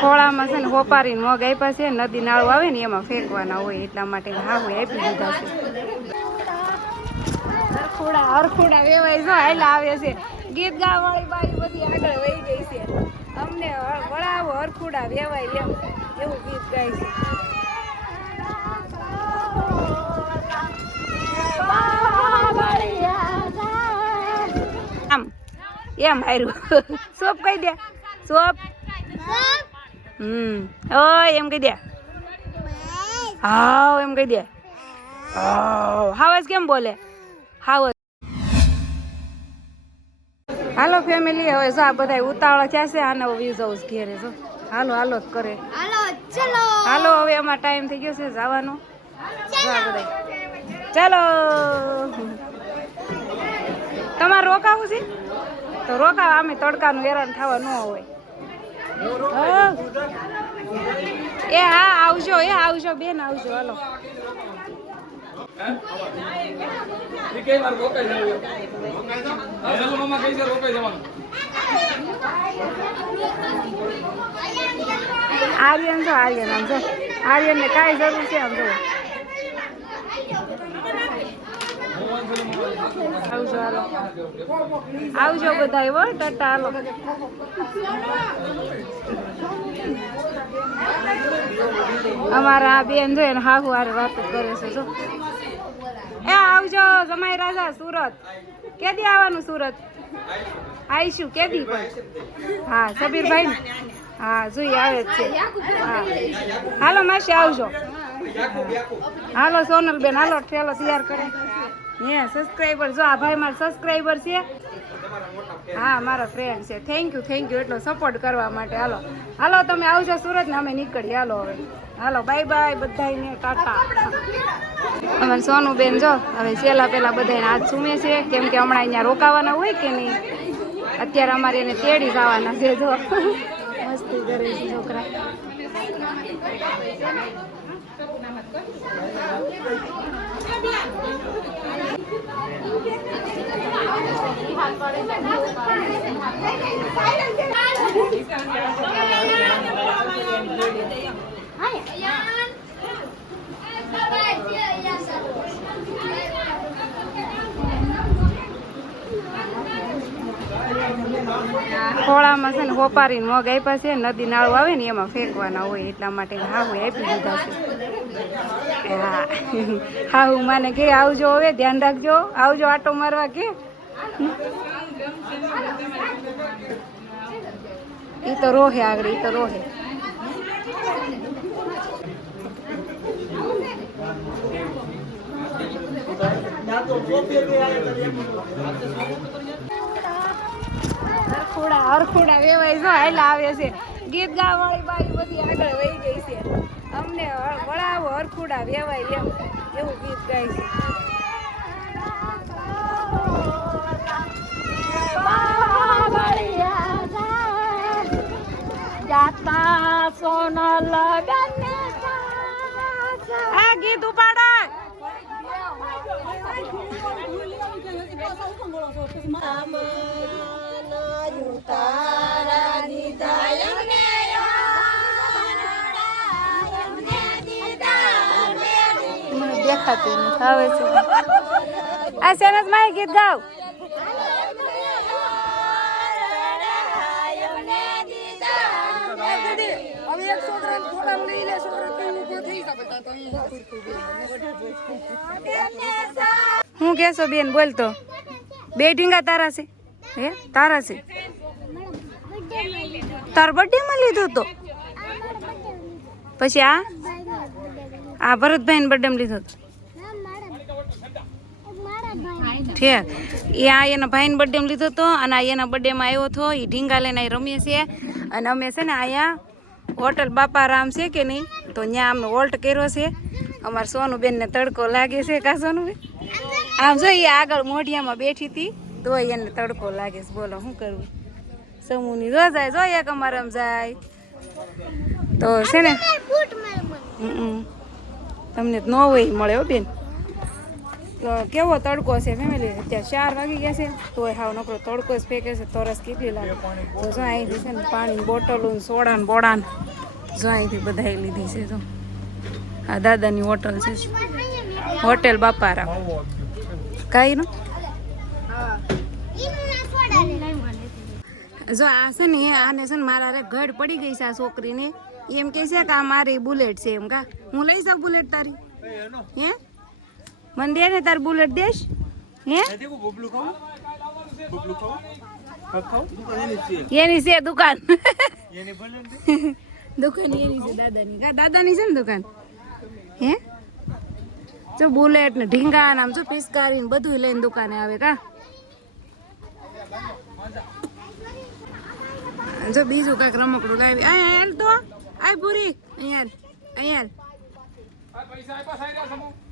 ખોળામાં છે ને હોપારીને મગ આપ્યા છે, નદી નાળું આવે ને એમાં ફેંકવાના હોય એટલા માટે હા હું આપી દીધા છે. હરખુડા વેવાય જો હાલા આવે છે, ગીત ગાવાળી બાઈ બધી આગળ વહી ગઈ છે, અમને વળાવો હરખુડા વેવાય એમ એવું ગીત ગાય છે. આમ એમ હાર્યું સોપ કહી દે, સોપ ઓય એમ કહી દે, હાવ એમ કહી દે, હાવજ કેમ બોલે હાવજ. હાલો ફેમિલી, હવે જો આ બધા ઉતાવળા થયા છે, આને વ્યૂ જાઉં ઘેરે જો. હાલો હાલો જ કરે, હાલો હવે અમાર ટાઈમ થઈ ગયો છે જવાનો. બધા ચાલો, તમારે રોકાવું છે તો રોકાવ, અમે તડકાનું હેરાન થવા ન હોય. એ હા આવજો બેન આવજો. હાલો આર્યન જો, આર્યન આમ જો, આર્યન ને કાંઈ જરૂર છે આમ જો. આવજો હાલો, આવજો બધા એવો ટાટા હાલો. અમારા બેન જો ને હાહુ હારે વાતો કરે છે જો. એ આવજો જમાઈ રાજા સુરત. કેદી આવવાનું સુરત? આવીશું કેદી પણ. હા સબીરભાઈ હા જોઈ આવે જ છે. હા હાલો માસી આવજો. હાલો સોનલબેન હાલો ઠેલો તૈયાર કરે. હે સબસ્ક્રાઈબર જો, આ ભાઈ મારા સબસ્ક્રાઈબર છે. હા મારા ફ્રેન્ડ છે. થેન્ક યુ એટલો સપોર્ટ કરવા માટે. હાલો હાલો તમે આવજો સુરત ને અમે નીકળીએ. હાલો હવે હાલો બાય બાય બધાને ટાટા. અમારે સોનુબેન જો હવે છેલ્લા પેલા બધાને હાથ સુમે છે, કેમ કે હમણાં અહીંયા રોકાવાના હોય કે નહીં, અત્યારે અમારે એને તેડી જવાના છે જો. મસ્તી કરે છે છોકરા. ખોળામાં છે ને હોપારીને મગ આપ્યા છે, નદી નાળું આવે ને એમાં ફેંકવાના હોય એટલા માટે હા હું આપી દીધા છે. હા હા હું માને કે આવજો, હવે ધ્યાન રાખજો, આવજો આટો મારવા કે. ઈ તો રોહે આગળ, ઈ તો રોહે. હરખુડા વેવાય જો હાલા આવે છે, ગીત ગાવાળી બાઈ બધી આગળ વહી ગઈ છે, અમને વળાવો હરખુડા વેવાય એમ એવું ગીત ગાય છે. જાતા સોનલ આ ગીત ઉપાડો. દેખાતું આવે છે આ સેનસ માં ગીત ગાવ. હું કેશો બેન બોલતો? બે ઢીંગા તારા છે? હે તારા છે? તાર બર્થડે માં લીધો તો પછી આ ભરતભાઈ ને બર્થડે માં લીધો તો ઠીક. એ આ એના ભાઈ ને બર્થડે માં લીધો તો, અને આ એના બર્થડે માં આવ્યો હતો. એ ઢીંગા લઈને રમીએ છીએ, અને અમે છે ને અહીંયા હોટલ બાપારામ છે કે નહીં, તો ત્યાં અમે હોલ્ટ કર્યો છે. અમારા સોનુબેન ને તડકો લાગે છે. કા સોનુબેન આમ જોઈએ આગળ મોઢિયામાં બેઠી હતી તો એને તડકો લાગે છે. બોલો શું કરવું? સમૂહની જો જાય જો એક અમારે આમ જાય તો છે ને તમને ન હોય મળે હો બેન. કેવો તડકો છે ફેમિલી. અત્યારે 4 વાગી ગયા છે તોય હાવ નકરો તડકો જ ફેંકે છે. તરસ કેટલી લાગે. તો જો અહીંથી છે ને પાણી બોટલો સોડા ને બોડા જો અહીંથી બધા લીધી છે. જો આ દાદાની હોટલ છે, હોટેલ બાપારામ. કઈ નું જો આ છે ને આને છે ને મારા રે ઘડ પડી ગઈ છે આ છોકરીને. એમ કે છે કે આ મારી બુલેટ છે. એમ કા હું લઈ જાઉં બુલેટ તારી? હે મને દે ને તારી બુલેટ દેશ? હે એની છે દુકાન. દુકાન એની છે દાદાની. કા દાદાની છે ને દુકાન? હે જો બુલેટ ને ઢીંગા ને આમ જો પિસ્કારી ને બધું લઈને દુકાને આવે. કા જો બીજું કઈક રમકડું લાવી. અહીંયા તો આ પૂરી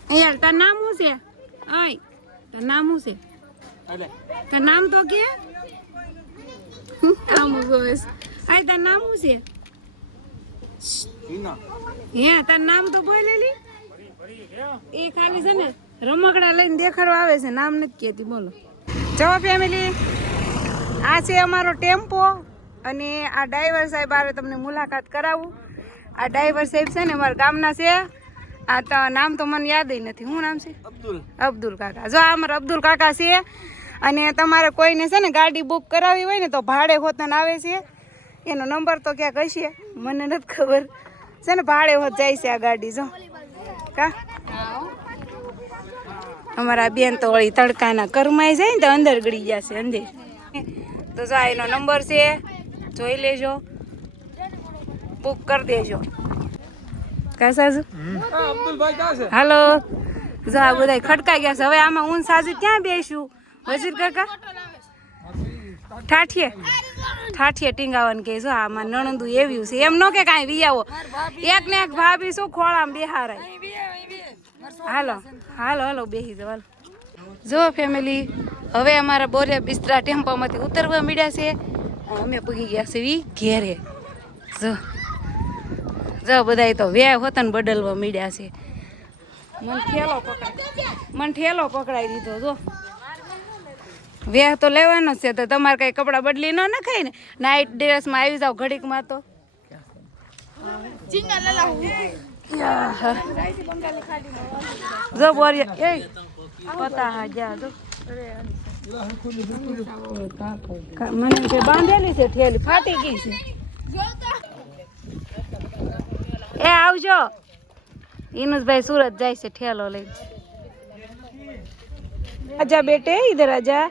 અહીંયા તાર નામ શું છે? આય તાર નામ શું છે? તાર નામ તો કે આમ બસ. આય તાર નામ શું છે? હે તાર નામ તો બોલેલી. એ ખાલી છે ને રમકડા લઈને દેખાડવા આવે છે, નામ નથી કહેતી. બોલો જો ફેમિલી, આ છે અમારો ટેમ્પો અને આ ડ્રાઈવર સાહેબ આરે તમને મુલાકાત કરાવું. આ ડ્રાઈવર સાહેબ છે ને અમારા ગામના છે. આ તો નામ તો મને યાદ નથી. શું નામ છે? અબ્દુલ કાકા. જો આ અમારા અબ્દુલ કાકા છે. અને તમારે કોઈને છે ને ગાડી બુક કરાવી હોય ને તો ભાડે હોતન આવે છે. એનો નંબર તો ક્યાંક હશે, મને નથી ખબર. છે ને ભાડે હોત જાય છે આ ગાડી. જો કા અમારા બેન તો વળી તડકાના કરમાઈ જાય ને તો અંદર ગળી જશે અંદર. તો જો એનો નંબર છે, જોઈ લેજો, બુક કરી દેજો. કા સાજુ? હાલો. જો આ બધા ખડકાઈ ગયા છે. હવે આમાં હું સાજુ ક્યાં બેસું? વજીર કાકા ઠાઠીએ ટીંગાવાનું કે. જો આમાં નણંદુ એવ્યું છે. એમ ન કે કાંઈ વિયાવો. એક ને એક ભાભી શું ખોળામાં બેહારાય. હાલો હાલો હાલો બેસી જાવ. હાલો જો ફેમિલી, હવે અમારા બોરિયા બિસ્તરા ટેમ્પામાંથી ઉતરવા મળ્યા છે. અમે પૂગી ગયા છે ઘેરે. જો બધા તો વ્યાય હોતા ને બદલવા મળ્યા છે. મને ઠેલો પકડાઈ દીધો. જો વ્યાહ તો લેવાનો છે તો તમારે કઈ કપડાં બદલી ન નખાય ને. નાઇટ ડ્રેસમાં આવી જાવ ઘડીકમાં તો. જો બોરિયા એ પતા જા. જો મને કે બાંધેલી છે ઠેલી, ફાટી ગઈ છે. એ આવજો. ઇનુસભાઈ સુરત જાય છે ઠેલો લઈ. આજા બેટે ઇધર આજા.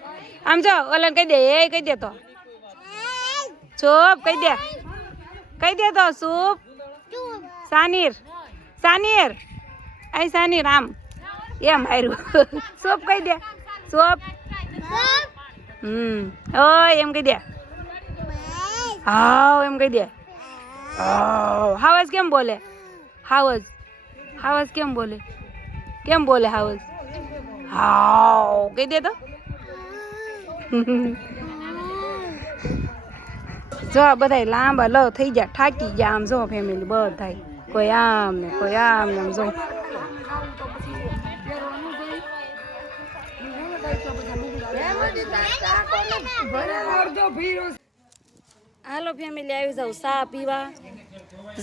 આમ જો ઓલા કહી દે. એ કહી દે તો ચૂપ. કહી દે તો ચૂપ. સાનીર આઈ સાનીર આમ એમ હાર્યું. ચૂપ કહી દે. ચૂપ. ઓય એમ કહી દે. હાવ એમ કહી દે. હાવજ કેમ બોલે? હાવજ કેમ બોલે? હાવજ હાવ કહી દે તો. જો બધા લાંબા લ થઈ જાય, થાકી ગયા. આમ જો ફેમિલી બધા કોઈ આમ ને કોઈ આમ ને. આમ જો હાલો ફેમિલી આવી જાવ ચા પીવા.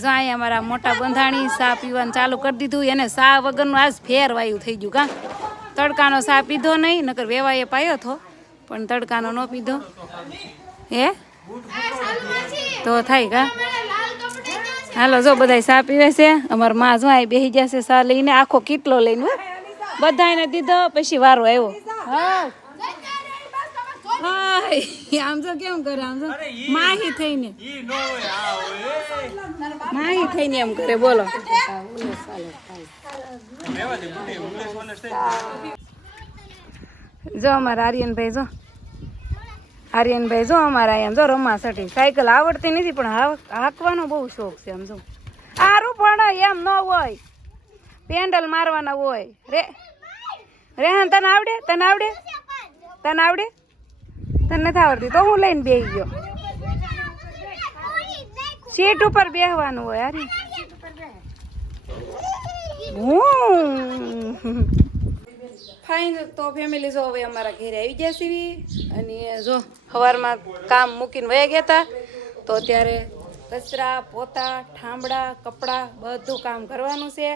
જો અહીંયા અમારા મોટા બંધાણી ચા પીવાનું ચાલુ કરી દીધું. એને ચા વગરનું આજ ફેર વાયું થઈ ગયું. કા તડકાનો ચા પીધો નહીં, નકર વેવાએ પાયો હતો પણ તડકાનો ન પીધો. હે તો થાય કા. હાલો જો બધા ચા પીવે છે. અમારા માં જો અહીં બેસી જશે ચા લઈને, આખો કેટલો લઈને. બધાને દીધો પછી વારો આવ્યો. હા આમ તો કેમ કરે? આમ તો માહી થઈને એમ કરે. બોલો જો અમારા આર્યનભાઈ જો અમારા એમ જો રમા સટી. સાયકલ આવડતી નથી પણ હાંકવાનો બહુ શોખ છે. આમ જો આરું પણ એમ ન હોય, પેન્ડલ મારવાના હોય. રેહાન તને આવડે? તને નથી આવડતી તો હું લઈને બેસી ગયો. સીટ ઉપર બેસવાનું હોય. અરે ફાઇન તો ફેમિલી જો હવે અમારા ઘરે આવી ગયા સીવી અને જો સવારમાં કામ મૂકીને વયા ગયા હતા તો અત્યારે કચરા પોતા ઠામડા કપડાં બધું કામ કરવાનું છે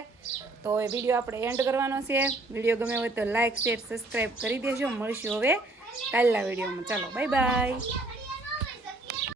તો એ વિડીયો આપણે એન્ડ કરવાનો છે વિડીયો ગમે હોય તો લાઇક શેર સબસ્ક્રાઈબ કરી દેજો મળશું હવે કાલના વિડીયોમાં ચાલો બાય બાય